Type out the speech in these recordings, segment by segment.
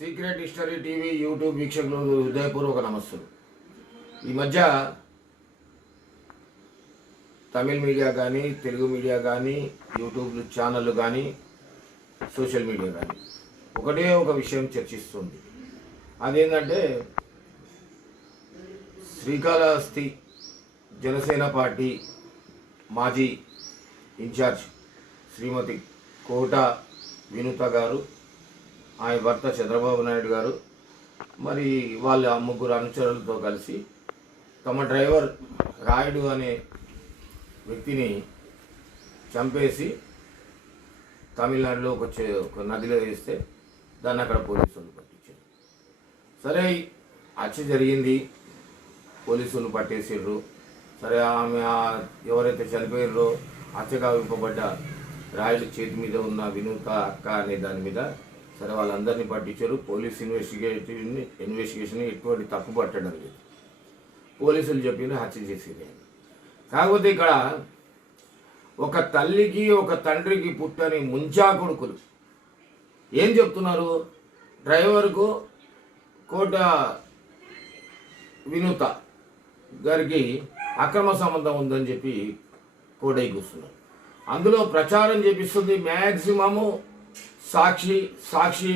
Secret history TV YouTube వీక్షకులు హృదయపూర్వక నమస్సులు. ఈ మధ్య తమిళ్ మీడియా కానీ తెలుగు మీడియా కానీ యూట్యూబ్ ఛానళ్ళు కానీ సోషల్ మీడియా కానీ ఒకటే ఒక విషయం చర్చిస్తుంది. అదేంటంటే శ్రీకాళహస్తి జనసేన పార్టీ మాజీ ఇన్ఛార్జ్ శ్రీమతి కోట వినుత గారు ఆయన భర్త చంద్రబాబు నాయుడు గారు మరి వాళ్ళ ముగ్గురు అనుచరులతో కలిసి తమ డ్రైవర్ రాయుడు అనే వ్యక్తిని చంపేసి తమిళనాడులో ఒక ఒక నదిలో వేస్తే దాన్ని అక్కడ పోలీసులు పట్టించారు. సరే హత్య జరిగింది పోలీసులు పట్టేసిర్రు. సరే ఆమె ఎవరైతే చనిపోయారో హత్యగా వింపబడ్డ రాయుడు చేతి మీద ఉన్న వినూత అక్క అనే దాని మీద సరే వాళ్ళందరినీ పట్టించారు. పోలీస్ ఇన్వెస్టిగేషన్ ఇన్వెస్టిగేషన్ ఎటువంటి తప్పు పట్టడం లేదు. పోలీసులు చెప్పిన హత్య చేసేది కాకపోతే ఇక్కడ ఒక తల్లికి ఒక తండ్రికి పుట్టని ముంచా కొడుకులు. ఏం చెప్తున్నారు? డ్రైవర్కు కోట వినూత గారికి అక్రమ సంబంధం ఉందని చెప్పి కోడై కూస్తున్నారు అందులో ప్రచారం చేపిస్తుంది మ్యాక్సిమము సాక్షి సాక్షి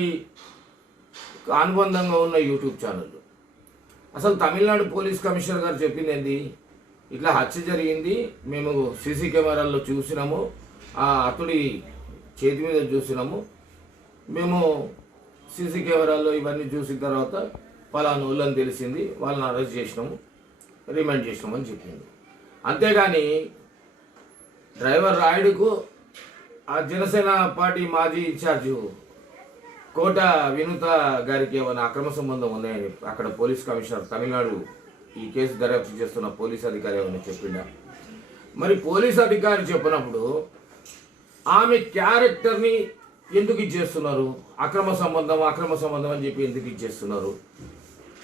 అనుబంధంగా ఉన్న యూట్యూబ్ ఛానల్. అసలు తమిళనాడు పోలీస్ కమిషనర్ గారు చెప్పింది ఏంది ఇట్లా హత్య జరిగింది. మేము సీసీ కెమెరాల్లో చూసినాము. ఆ అతడి చేతి మీద చూసినాము. మేము సీసీ కెమెరాల్లో ఇవన్నీ చూసిన తర్వాత పలానా ఊళ్ళని తెలిసింది. వాళ్ళని అరెస్ట్ చేసినాము. రిమాండ్ చేసినామని చెప్పింది. అంతేగాని డ్రైవర్ రాయుడుకు జనసేన పార్టీ మాజీ ఇన్ఛార్జ్ కోట వినూత గారికి ఏమైనా అక్రమ సంబంధం ఉన్నాయని అక్కడ పోలీస్ కమిషనర్ తమిళనాడు ఈ కేసు దర్యాప్తు చేస్తున్న పోలీస్ అధికారి ఏమైనా చెప్పిండా? మరి పోలీస్ అధికారి చెప్పినప్పుడు ఆమె క్యారెక్టర్ని ఎందుకు ఇచ్చేస్తున్నారు? అక్రమ సంబంధం అక్రమ సంబంధం అని చెప్పి ఎందుకు ఇచ్చేస్తున్నారు?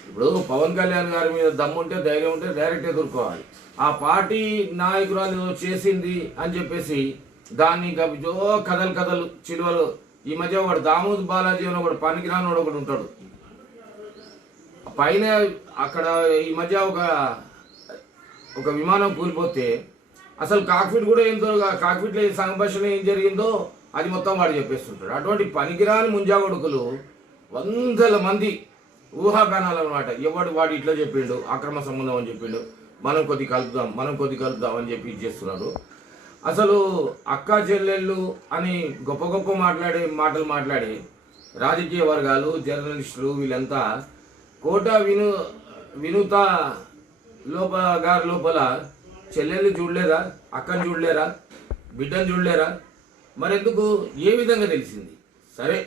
ఇప్పుడు పవన్ కళ్యాణ్ గారి మీద దమ్ముంటే ధైర్యం ఉంటే డైరెక్ట్ ఎదుర్కోవాలి. ఆ పార్టీ నాయకురాలు ఏదో చేసింది అని చెప్పేసి దాన్ని ఇంకా కథలు కథలు చిలువలు. ఈ మధ్య ఒకడు దామోద్ బాలాజీ అని ఒకడు పనికిరాని ఒకడు ఉంటాడు. పైన అక్కడ ఈ మధ్య ఒక ఒక విమానం కూలిపోతే అసలు కాక్ఫిట్ కూడా ఏందో కాక్పిట్లో సంభాషణ ఏం జరిగిందో అది మొత్తం వాడు చెప్పేస్తుంటాడు. అటువంటి పనికిరాని ముంజాకొడుకులు వందల మంది ఊహాగానాలు అనమాట ఎవడు వాడు ఇట్లా చెప్పిండు అక్రమ సంబంధం అని చెప్పిండు మనం కొద్ది కలుపుదాం మనం కొద్ది కలుపుదాం అని చెప్పి ఇది చేస్తున్నాడు. అసలు అక్క చెల్లెళ్ళు అని గొప్ప గొప్ప మాట్లాడే మాటలు మాట్లాడి రాజకీయ వర్గాలు జర్నలిస్టులు వీళ్ళంతా కోట విను వినూత లోపల గారి లోపల చెల్లెళ్ళు చూడలేరా అక్కను చూడలేరా బిడ్డను చూడలేరా? మరెందుకు? ఏ విధంగా తెలిసింది? సరే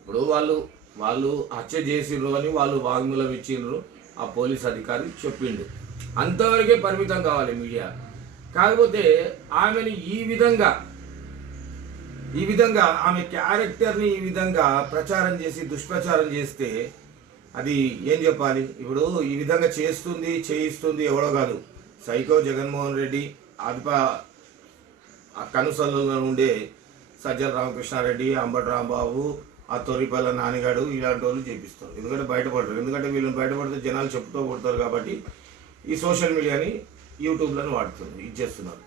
ఇప్పుడు వాళ్ళు వాళ్ళు హత్య చేసిండ్రు అని వాళ్ళు వాగ్మూలం ఇచ్చిండ్రు ఆ పోలీస్ అధికారి చెప్పిండు. అంతవరకే పరిమితం కావాలి మీడియా. కాకపోతే ఆమెని ఈ విధంగా ఈ విధంగా ఆమె క్యారెక్టర్ని ఈ విధంగా ప్రచారం చేసి దుష్ప్రచారం చేస్తే అది ఏం చెప్పాలి? ఇప్పుడు ఈ విధంగా చేస్తుంది చేయిస్తుంది ఎవడో కాదు. సైకో జగన్మోహన్ రెడ్డి అదిప కనుసల్లో ఉండే సజ్జల రామకృష్ణారెడ్డి అంబటి రాంబాబు ఆ తొరిపల్ల నానిగాడు ఇలాంటి వాళ్ళు చేపిస్తారు. ఎందుకంటే బయటపడరు ఎందుకంటే వీళ్ళని బయటపడితే జనాలు చెప్తూ కొడతారు కాబట్టి ఈ సోషల్ మీడియాని యూట్యూబ్లను వాడుతుంది ఇది చేస్తున్నారు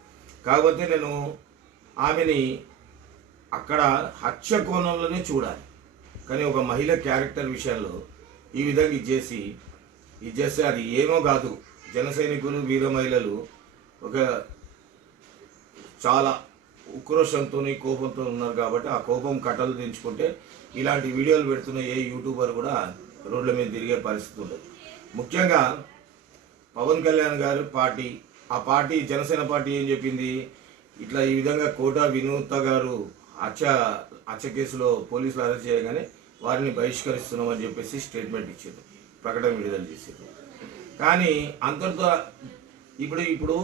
కాకపోతే నేను ఆమెని అక్కడ హత్య కోణంలోనే చూడాలి. కానీ ఒక మహిళ క్యారెక్టర్ విషయంలో ఈ విధంగా ఇది చేసి ఇది చేస్తే అది ఏమో కాదు. జన సైనికులు వీర మహిళలు ఒక చాలా ఉక్రోషంతో కోపంతో ఉన్నారు కాబట్టి ఆ కోపం కట్టలు దించుకుంటే ఇలాంటి వీడియోలు పెడుతున్న ఏ యూట్యూబర్ కూడా రోడ్ల మీద తిరిగే పరిస్థితి ఉండదు. ముఖ్యంగా పవన్ కళ్యాణ్ గారు పార్టీ ఆ పార్టీ జనసేన పార్టీ ఏం చెప్పింది? ఇట్లా ఈ విధంగా కోట వినూత గారు హత్య హత్య కేసులో పోలీసులు అరెస్ట్ చేయగానే వారిని బహిష్కరిస్తున్నామని చెప్పేసి స్టేట్మెంట్ ఇచ్చారు ప్రకటన విడుదల చేశారు కానీ అంతటితో ఇప్పుడు ఇప్పుడు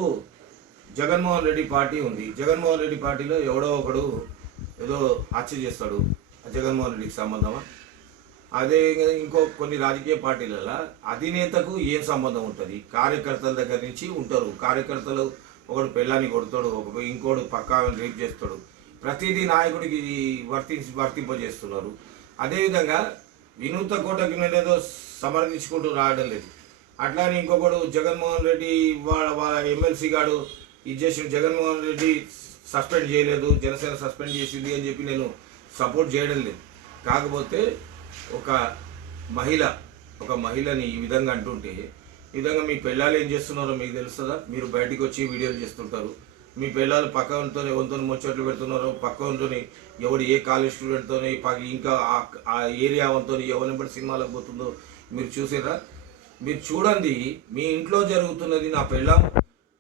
జగన్మోహన్ రెడ్డి పార్టీ ఉంది. జగన్మోహన్ రెడ్డి పార్టీలో ఎవడో ఒకడు ఏదో హత్య చేస్తాడు. ఆ జగన్మోహన్ రెడ్డికి సంబంధమా? అదే ఇంకో కొన్ని రాజకీయ పార్టీలలో అధినేతకు ఏం సంబంధం ఉంటుంది? కార్యకర్తల దగ్గర నుంచి ఉంటారు. కార్యకర్తలు ఒకడు పెళ్ళాన్ని కొడతాడు ఒక ఇంకోడు పక్కా రేప్ చేస్తాడు. ప్రతిదీ నాయకుడికి వర్తి వర్తింపజేస్తున్నారు. అదేవిధంగా వినూత కోటకి నేనేదో సమర్థించుకుంటూ రావడం లేదు. అట్లానే ఇంకొకడు జగన్మోహన్ రెడ్డి వాళ్ళ వాళ్ళ ఎమ్మెల్సీ గాడు ఇది చేసిన జగన్మోహన్ రెడ్డి సస్పెండ్ చేయలేదు జనసేన సస్పెండ్ చేసింది అని చెప్పి నేను సపోర్ట్ చేయడం లేదు. కాకపోతే ఒక మహిళ ఒక మహిళని ఈ విధంగా అంటుంటే ఈ విధంగా మీ పిల్లలు ఏం చేస్తున్నారో మీకు తెలుస్తుందా? మీరు బయటికి వచ్చి వీడియోలు చేస్తుంటారు. మీ పిల్లలు పక్క వంతో ఎవరితో ముచ్చట్లు పెడుతున్నారో. పక్క వంతో ఎవడు ఏ కాలేజ్ స్టూడెంట్తో ఇంకా ఆ- ఏరియా వంతో ఎవరిని బట్టి సినిమాలకు పోతుందో మీరు చూసారా మీరు చూడండి మీ ఇంట్లో జరుగుతున్నది నా పెళ్ళం.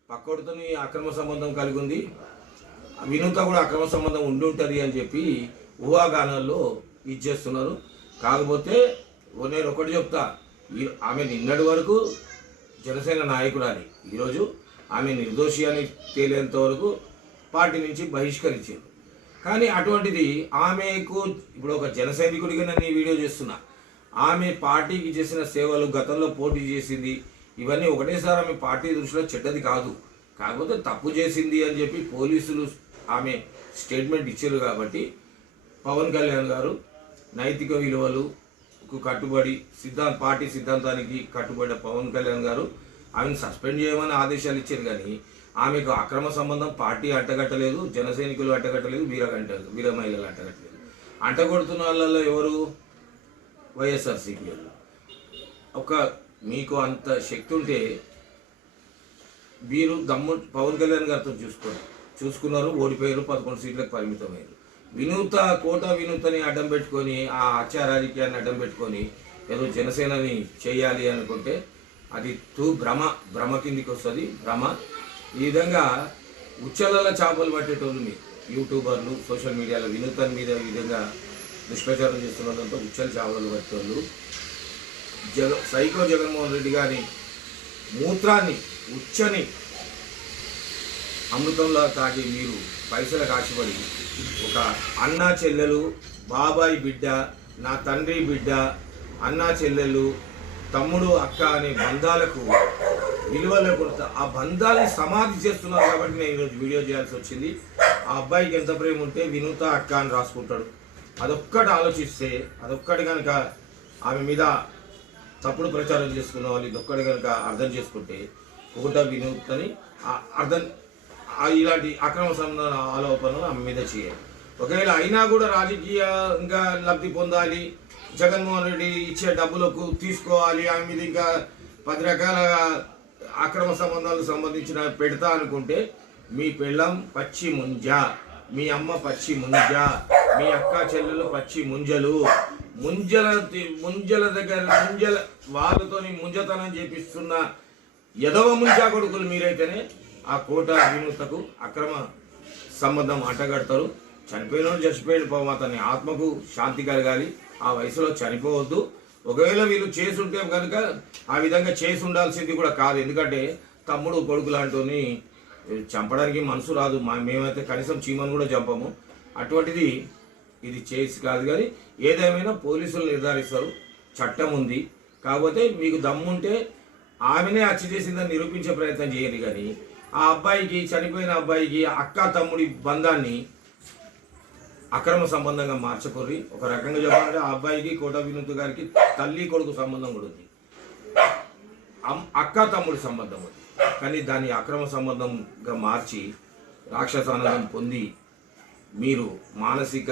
పక్కోడితో అక్రమ సంబంధం కలిగి ఉంది. వినూత కూడా అక్రమ సంబంధం ఉండి ఉంటుంది అని చెప్పి ఊహాగానాల్లో ఇది చేస్తున్నారు. కాకపోతే ఓ నేను ఒకటి చెప్తా. ఈ ఆమె నిన్నటి వరకు జనసేన నాయకురాలి. ఈరోజు ఆమె నిర్దోషి అని తేలేంత వరకు పార్టీ నుంచి బహిష్కరించారు. కానీ అటువంటిది ఆమెకు ఇప్పుడు ఒక జన సైనికుడిగా నేను ఈ వీడియో చేస్తున్నా. ఆమె పార్టీకి చేసిన సేవలు గతంలో పోటీ చేసింది. ఇవన్నీ ఒకటేసారి ఆమె పార్టీ దృష్టిలో చెడ్డది కాదు. కాకపోతే తప్పు చేసింది అని చెప్పి పోలీసులు ఆమె స్టేట్మెంట్ ఇచ్చారు కాబట్టి పవన్ కళ్యాణ్ గారు నైతిక విలువలకు కట్టుబడి సిద్ధాంత పార్టీ సిద్ధాంతానికి కట్టుబడిన పవన్ కళ్యాణ్ గారు ఆమెను సస్పెండ్ చేయమని ఆదేశాలు ఇచ్చారు కానీ ఆమెకు అక్రమ సంబంధం పార్టీ అట్టగట్టలేదు జనసైనికులు అట్టగట్టలేదు అడ్డగట్టలేదు వీర గంట వీర మహిళలు అట్టగట్టలేదు అంటగొడుతున్న వాళ్ళల్లో ఎవరు? వైఎస్ఆర్సీపీ వాళ్ళు. ఒక మీకు అంత శక్తి ఉంటే మీరు దమ్ము పవన్ కళ్యాణ్ గారితో చూసుకోండి. చూసుకున్నారు ఓడిపోయారు పదకొండు సీట్లకు పరిమితమయ్యారు వినూత కోట వినూతని అడ్డం పెట్టుకొని ఆ ఆచారాధిక్యాన్ని అడ్డం పెట్టుకొని ఏదో జనసేనని చేయాలి అనుకుంటే అది తూ భ్రమ భ్రమ కిందికి వస్తుంది భ్రమ. ఈ విధంగా ఉచ్చలల చేపలు పట్టేటోళ్ళు మీరు యూట్యూబర్లు సోషల్ మీడియాలో వినూతన్ మీద ఈ విధంగా దుష్ప్రచారం చేస్తున్నదంతా ఉచ్చల చేపలు పట్టేటోళ్ళు. జగ సైకో జగన్మోహన్ రెడ్డి గారి మూత్రాన్ని ఉచ్చని అమృతంలో తాగి మీరు పైసల కాచిపడి ఒక అన్నా చెల్లెలు బాబాయ్ బిడ్డ నా తండ్రి బిడ్డ అన్నా చెల్లెలు తమ్ముడు అక్క అనే బంధాలకు విలువ లేకుండా ఆ బంధాలని సమాధి చేస్తున్నారు కాబట్టి నేను ఈరోజు వీడియో చేయాల్సి వచ్చింది. ఆ అబ్బాయికి ఎంత ప్రేమ ఉంటే వినూత అక్క అని రాసుకుంటాడు. అదొక్కటి ఆలోచిస్తే అదొక్కటి కనుక ఆమె మీద తప్పుడు ప్రచారం చేసుకున్న వాళ్ళు ఇదొక్కటి కనుక అర్థం చేసుకుంటే ఒకట వినూత్ని అర్థం ఇలాంటి అక్రమ సంబంధ ఆలోపనలు ఆమె మీద చేయాలి. ఒకవేళ అయినా కూడా రాజకీయంగా లబ్ధి పొందాలి జగన్మోహన్ రెడ్డి ఇచ్చే డబ్బులకు తీసుకోవాలి ఆమె మీద ఇంకా పది రకాల అక్రమ సంబంధాలకు సంబంధించిన పెడతా అనుకుంటే మీ పెళ్ళం పచ్చి ముంజ మీ అమ్మ పచ్చి ముంజ మీ అక్క చెల్లెలు పచ్చి ముంజలు ముంజల ముంజల దగ్గర ముంజల వాళ్ళతోని ముంజతనం చేపిస్తున్న ఎదవ ముంజా కొడుకులు మీరైతేనే ఆ కోట వినూతకు అక్రమ సంబంధం అట్టగడతారు చనిపోయిన చచ్చిపోయిన పాపం అతని ఆత్మకు శాంతి కలగాలి. ఆ వయసులో చనిపోవద్దు. ఒకవేళ వీళ్ళు చేసుంటే కనుక ఆ విధంగా చేసి ఉండాల్సింది కూడా కాదు. ఎందుకంటే తమ్ముడు కొడుకు లాంటిని చంపడానికి మనసు రాదు. మా మేమైతే కనీసం చీమను కూడా చంపము. అటువంటిది ఇది చేసి కాదు కానీ ఏదేమైనా పోలీసులు నిర్ధారిస్తారు. చట్టం ఉంది. కాకపోతే మీకు దమ్ముంటే ఆమెనే హత్య చేసిందని నిరూపించే ప్రయత్నం చేయండి కానీ ఆ అబ్బాయికి చనిపోయిన అబ్బాయికి అక్క తమ్ముడి బంధాన్ని అక్రమ సంబంధంగా మార్చకొర్రి. ఒక రకంగా చెప్పాలంటే ఆ అబ్బాయికి కోట వినూత్ గారికి తల్లి కొడుకు సంబంధం కూడా ఉంది. అక్క తమ్ముడి సంబంధం ఉంది. కానీ దాన్ని అక్రమ సంబంధంగా మార్చి రాక్షసానందం పొంది మీరు మానసిక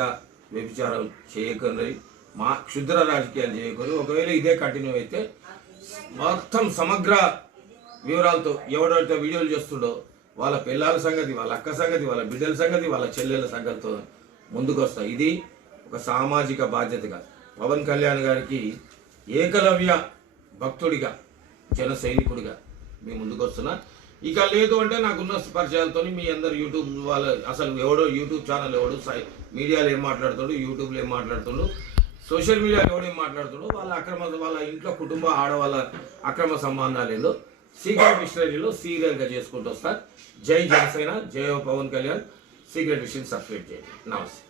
వ్యభిచారం చేయకండి మా క్షుద్ర రాజకీయాలు చేయకూడదు ఒకవేళ ఇదే కంటిన్యూ అయితే మొత్తం సమగ్ర వివరాలతో ఎవడైతే వీడియోలు చేస్తుండో వాళ్ళ పిల్లల సంగతి వాళ్ళ అక్క సంగతి వాళ్ళ బిడ్డల సంగతి వాళ్ళ చెల్లెల సంగతితో ముందుకు వస్తాయి ఇది ఒక సామాజిక బాధ్యతగా పవన్ కళ్యాణ్ గారికి ఏకలవ్య భక్తుడిగా జన సైనికుడిగా మీ ముందుకు వస్తున్నా ఇక లేదు అంటే నాకున్న పరిచయాలతో మీ అందరు యూట్యూబ్ వాళ్ళ అసలు ఎవడో యూట్యూబ్ ఛానల్ ఎవడు సై మీడియాలో ఏం మాట్లాడుతాడు యూట్యూబ్లో ఏం మాట్లాడుతాడు సోషల్ మీడియాలో ఎవడేం మాట్లాడుతాడు వాళ్ళ అక్రమ వాళ్ళ ఇంట్లో కుటుంబ ఆడవాళ్ళ అక్రమ సంబంధాలు ఏందో సీక్రెట్ మిషనరీలో సీరియల్గా చేసుకుంటూ వస్తారు జై జనసేన జై Pawan Kalyan. Secret mission subscribe చేయండి. నమస్తే.